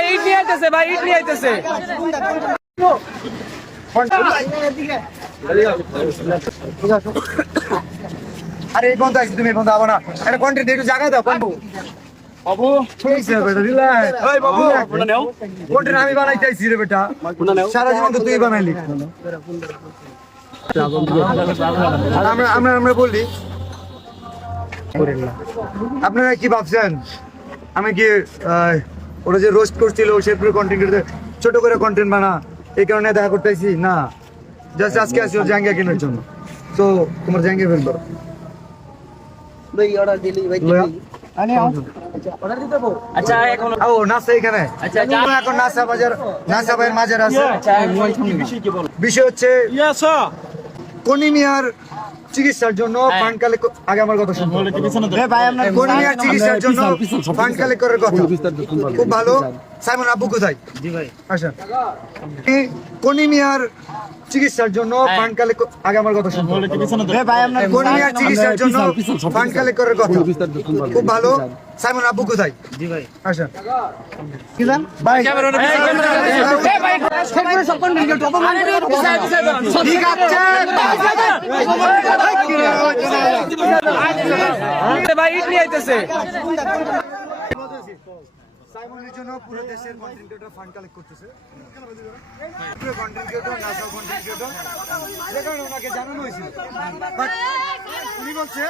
এই ইট নিয়ে আইতেছে ভাই ইট নিয়ে আইতেছে আরে এই বন্ধ আছে তুমি বন্ধ আবো না। এটা কন্টেন্ট একটু জায়গা দাও কোন বাবু। ঠিক আছে বেটা দিলা ওই বাবু কন্টেন্ট আমি বানাইতেছি রে বেটা। সারা জীবন তো তুই বানাইলি। আমরা আমরা আমরা বলি। আপনারা কি ভাবছেন? আমি কি আহ, ওরা যে রোস্ট করছিল শেরপুরের কন্টেন্ট ছোট করে কন্টেন্ট বানা এই কারণে দেখা করতেছি না জাস্ট আজকে আসি ওর জাঙ্গিয়া কেনার জন্য। তো তোমার জাঙ্গিয়া ফেলব আচ্ছা এখন ও নাসা এখানে। আচ্ছা, এখন নাসা বাজার নাসা ভাইয়ের মাজার আছে। বিষয় হচ্ছে কনিমিয়ার চিকিৎসার জন্য ফান্ড কালেক্ট আগে আমার কথা শুনুন। কর্মীর চিকিৎসার জন্য ফান্ড কালেক্ট করার কথা? খুব ভালো। সাইমন আব্বু কোথায়? জি ভাই। আসেন কনিমিয়ার চিকিৎসার জন্য ফান্ড কালেক্ট আগে আমার কথা শুনুন। কনিমিয়ার চিকিৎসার জন্য ফান্ড কালেক্ট করার কথা। খুব ভালো। সাইমন আব্বু কোথায়? জি ভাই। আসেন। ভাই ঠিক আছে। ভাই ইট নিয়ে আইতেছে। সাইমনের জন্য পুরো দেশের কন্টেন্ট ক্রিয়েটর ফান্ড কালেক্ট করতেছে। পুরো কন্টেন্ট ক্রিয়েটর নাসাও কন্টেন্ট ক্রিয়েটর যে কারণে ওনাকে জানানো হয়েছিল। বাট উনি বলছে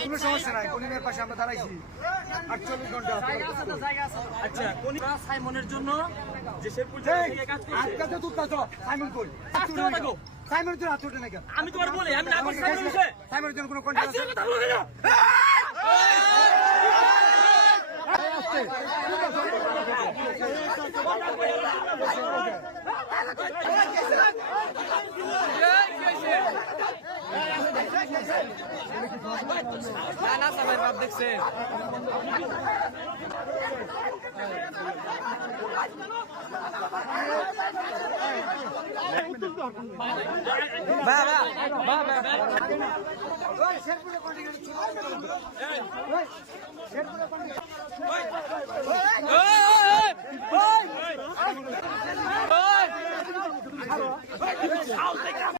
কোনো সমস্যা নাই কলিমের পাশে আমরা দাঁড়াইছি আটচল্লিশ ঘণ্টা আচ্ছা সাইমনের জন্য যে শেরপুর কাজ আজকাল তো তুলতা তো সাইমন কই সাইমন তো হাত ওঠে আমি তোমার বলি আমি না সাইমনের জন্য কোনো কথা বলো না না সবাই বাপ দেখছে। শেরপুরে